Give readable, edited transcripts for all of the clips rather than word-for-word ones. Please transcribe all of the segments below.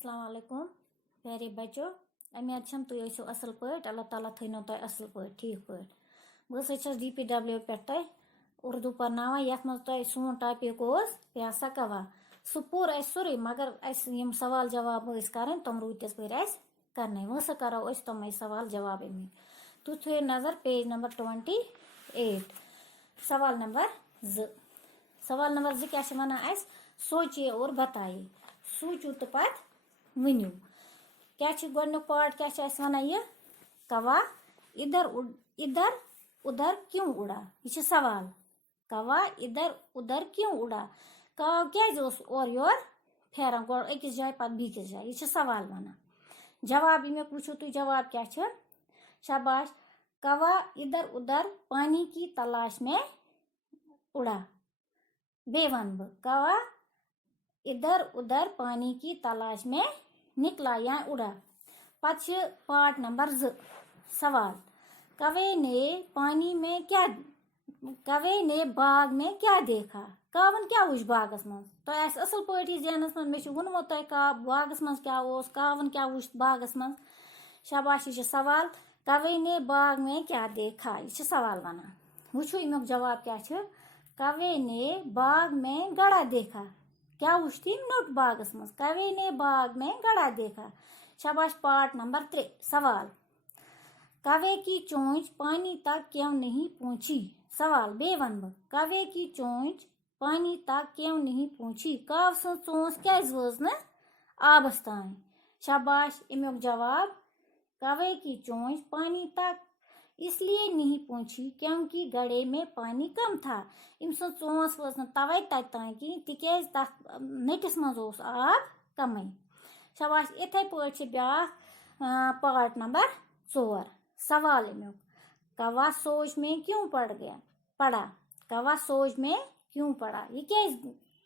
अस्सलाम वालेकुम प्यारे बच्चों। उम्मीद छम तुम ऐसो असल पट अल्लाह ताला थनो तुम असल पट ठीक पट। बस DPW पे उर्दू परनावा यथ मज तुम सोन टॉपिक प्यासा कवा सह पुर सोरे मगर यम सवाल जवाब कर तम रूद पे कर वह करो तम सवाल जवाब अमी तुम थो नजर पेज नंबर 28 सवाल नंबर 2। सवाल नंबर 2 क्या वन सोचिए और बताइए सोचू तो पत वनु क्या गोडनुक पार्ट क्या वन यह कवा इधर इधर उधर क्यों उड़ा यह सवाल कवा इधर उधर क्यों उड़ा काव क्या और योर फेरान गो अकिस जाए पत बीकिस जाए यह सवाल वन जवाब अमुक वुचो तुम जवाब क्या शाबाश कवा इधर उधर पानी की तलाश में उड़ा बे वन बह कवा इधर उधर पानी की तलाश में निकला या उड़ा। पत पार्ट नंबर 2 सवाल कवे ने पानी में क्या कवे ने बाग में क्या देखा कावन क्या वुच बागस मज तो असल पे जहनस मज मे वोनमो तुम का बागस मज क्या कावन क्या वुच बागस मज शाबाश यह सवाल कवे ने बाग में क्या देखा यह सवाल वन वुचो अमुक जवाब क्या कवे ने बाग में गड़ा देखा क्या वुचती नोट बागस मज कवे ने बाग में गड़ा देखा। शाबाश पार्ट नंबर 3 सवाल कवे की चोंच पानी तक क्यों नहीं पहुंची सवाल बे वन बह कवे की चोंच पानी तक क्यों नहीं पहुंची काव सं चोंच क्या वज न आबस तान। शाबाश अमुक जवाब कवे की चोंच पानी तक इसलिए नहीं पहुंची क्योंकि गड़े में पानी कम था इम सं चोंच वज न तवे तान कहें तिकेज तथ नटिस मज आब कम। शाबाश इथे पे ब्या पार्ट नंबर 4 सवाल अमुक कवा सोच में क्यों पड़ा कवा सोच में क्यों पड़ा यह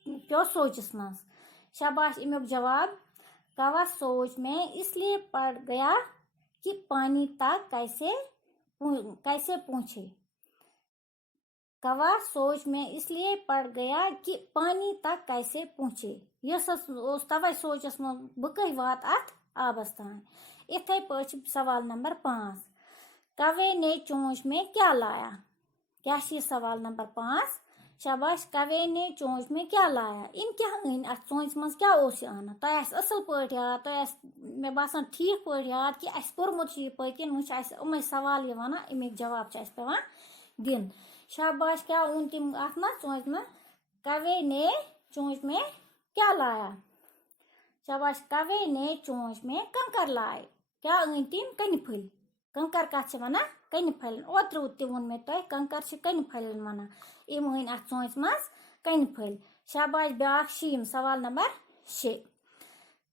क्या सोचस मज। शाबाश अमुक जवाब कवा सोच में इसलिए पड़ गया कि पानी तक कैसे पहुंचे कवा सोच में इसलिए पड़ गया कि पानी तक कैसे पहुंचे यह तवे सोचस मज बह कह वात अथ आबस तान। इथे पे सवाल नंबर 5 कवे ने चोंच में क्या लाया क्या सवाल नंबर 5 शाबाश कवे ने चोंच में क्या लाया इन क्या अन अथ चोंच मज क्या आना तुम असल पे याद तुम मे बासान ठीक पे याद कि पोर्मुत पकिन वो सवाल वन अमिक जवाब पे दिन। शाबाश क्या उन तम अथ ना चोंच में कवे ने चोंच में क्या लाया शाबाश कवे ने चोंच में कंकर लाए क्या अन तम कन फल कंकर कत वन कन फल ओत्र तोन मे तुम कंकर कन फल वन इम अन अथ चोंच मज कन फल। शाबाश ब्या सवाल नंबर 6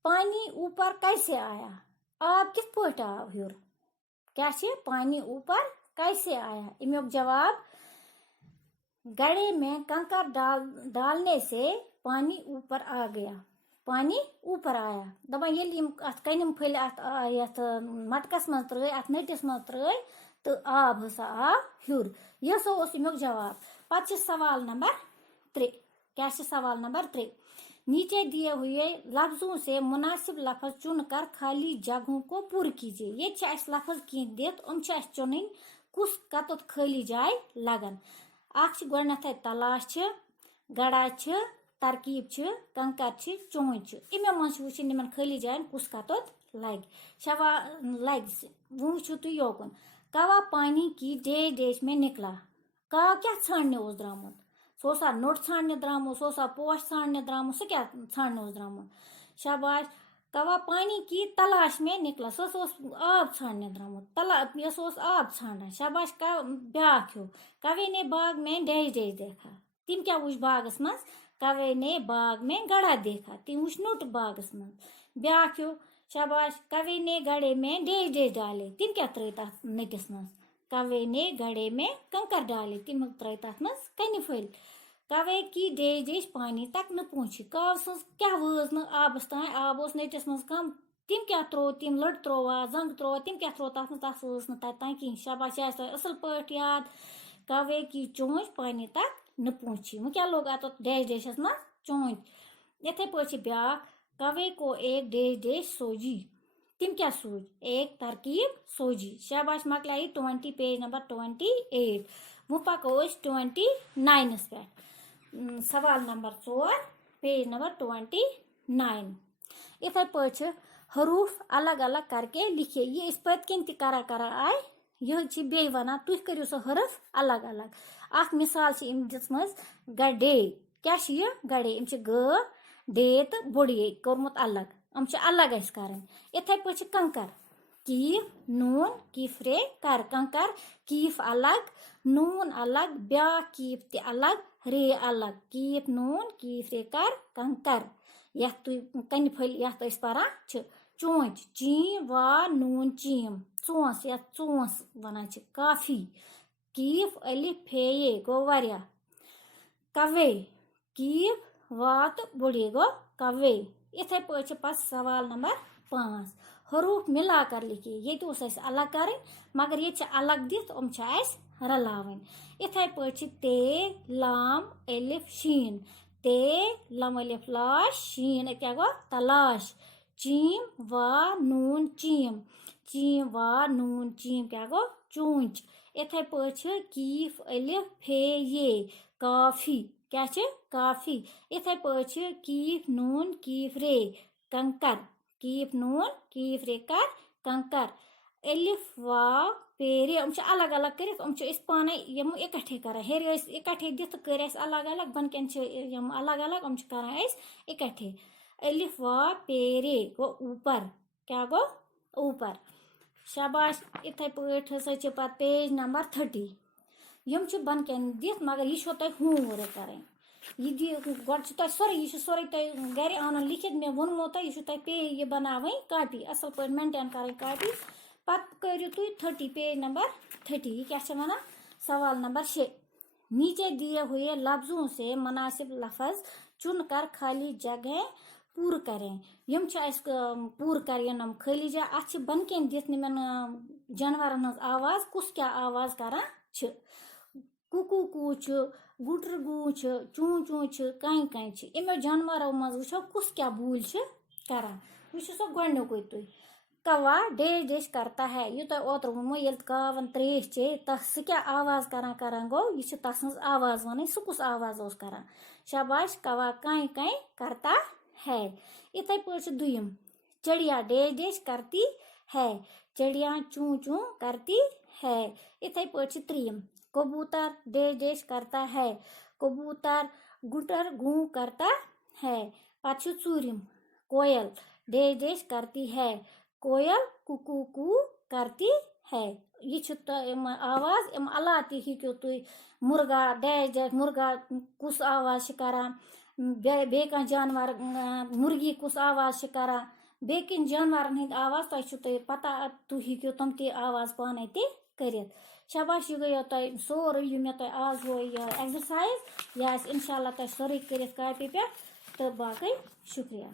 पानी ऊपर कैसे आया आब किस पट आव हुर क्या पानी ऊपर कैसे आया अमुक जवाब गड़े में कंकर डालने से पानी ऊपर आ गया पानी ऊपर आया दपान ये अत कन फल अत मटकस मज त्र अत नटिस मज त्र तो आब हसा आव हुर यह अमुक जवाब। पत सवाल नंबर 3 क्या सवाल नंबर 3 नीचे दिए हुए लफ्जों से मुनासिब लफ्ज चुनकर खाली जगहों को पूरा कीजिए ये लफ्ज कह दित चुन कुस कत खाली जाए लगन गोडनथ तलाश गड़ा तरकीब कंकर चोंच इमे मज वो खाली जान कुस कत लग लग वो तुम योकुन कवा पानी की डेज में निकला काव क्या छानने द्रामुत सह नोट छानने द्रामुत सह पोश छानने द्रामुत सह क्या छानने द्रामुत। शाबाश कवा पानी की तलाश में निकला सह आब छानने द्रामुत यस आब छाना। शाबाश ब्या कवे ने बाग में डेज देखा तिम क्या वुच बागस मज कवे ने बाग में गड़ा देखा तिम वुच नोट बागस मज ब्या शाबाश कवे ने गड़े में डेज डाले तिम क्या त्र तथ नटिस मज कवे ने गड़े में कंकर डाले तिम त्र तथ मज कन फल कवे की डेज पानी तक न पहुंची काव क्या वज न आबस तान आब नटिस मज कम तिम क्या त्रो तिम लड़ त्रोवा जंग त्रोवा तिम क्या त्रो तथ तथ वज न तान कहीं। शाबाश असल पे याद कवे की चोंच पानी तक न पहुंची वो क्या लोग अत डेज मज चोंच इथे पे ब्या कवे को एक डेश डेश सोजी। तिम क्या सूझ? एक तरकीब सोजी। शाबाश मकलाई 20 पेज नंबर 28। वो पको 29 पे। सवाल नंबर 4 पेज नंबर 29। इथे पे हरूफ अलग अलग करके लिखिए। ये इस पत किन करा करा आए यह बे वना तुह करियो सो हरफ अलग अलग। अख मिसाल दिसमज गडे। क्या गडे? इम ग डे तो बोड़े कोरमुत अलग। हम अलग कर। इथे पे कंकर कीफ नून कीफ रे कर। कंकर कीफ अलग नून अलग ब्या कीफ ते अलग रे अलग। कीफ नून कीफ रे कर कंकर। यथ कन फल यथ परा चोंच ची वा नून चीम। चोंस या चोंस वन काफी। कीफ अलिफ फेये गो वारिया। कवे कीफ वात बुढ़े गो कवे। इथे पे पस सवाल नंबर 5 हरूफ मिलाकर लिखिए। ये अलग कर मगर ये अलग दित रलावन। इथे पे ते लाम अलिफ शीन। ते लम अलिफ लाश शीन क्या गो तलाश। चीम वा नून चीम। चीम वा नून चीम क्या गो चूंच। इथे पे कीफ अलिफ फे ये काफी। क्या काफी। इथे पे कीफ नून कीफ रे कंकर। कीफ नून कीफ रे कर कंकर। अलिफ वाव पेरे अलग अलग कर पाने इकट्ठे कर। हेर इकट्ठे दित कर अलग अलग बन अलग अलग कर इकट्ठे। अलिफ वाव पेरे गो ऊपर। क्या गो ऊपर। शाबाश। इथे पे पत पेज नंबर 30 यम बन दित मगर यह तुम हूर कर। गो सोरे यह सोरे तुम गर आन लिखित मे वोनमो तुम यह तुम पे यह बनावी कापी असल पे मेंटेन कर कापी। पत करू तुम 30 पेज नंबर 30। यह क्या वन? सवाल नंबर 6 नीचे दिए हुए लफ्जों से मुनासिब लफ्ज चुनकर खाली जगह पूर करें। यम पूर कर खाली जगह अत बन कन दित जानवरन हज आवाज कुस क्या आवाज करा। कुकू कू गुटर गू चू चू कं कं। इमो जानवरों मज वो कुस क्या बूल करा। वो सो गुक तुम कवा डेश डेश करता है। यह तुम ओतर वो ये कावन त्रेश चे सह क्या आवाज करान गो यह तस आवाज वन सह कुस आवाज करान। शाबाश कवा कं कं करता है। इथे पे दुयम चिड़िया डेश डेश करती है। चिड़िया चू चू करती है। इथे पे त्रियम कबूतर डेश डेश करता है। कबूतर गुटर गू करता है। पत चूरिम कोयल डेश डेश करती है। कोयल कुकू कू करती है। यह आवाज अला तू मुर्गा डेश डेश मुर्गा कुस आवाज करान। बे जानवर मुर्गी कुस आवाज करान। बेकिन जानवरन हंद आवाज तुम पता तुम हेको तम ते आवाज पाने ते कर। शाबाश यह गयो तुम सोरे यह मे तुम आज हो एक्सरसाइज यह इंशाल्लाह तुम सोरे कर कापी पे तो बाकी शुक्रिया।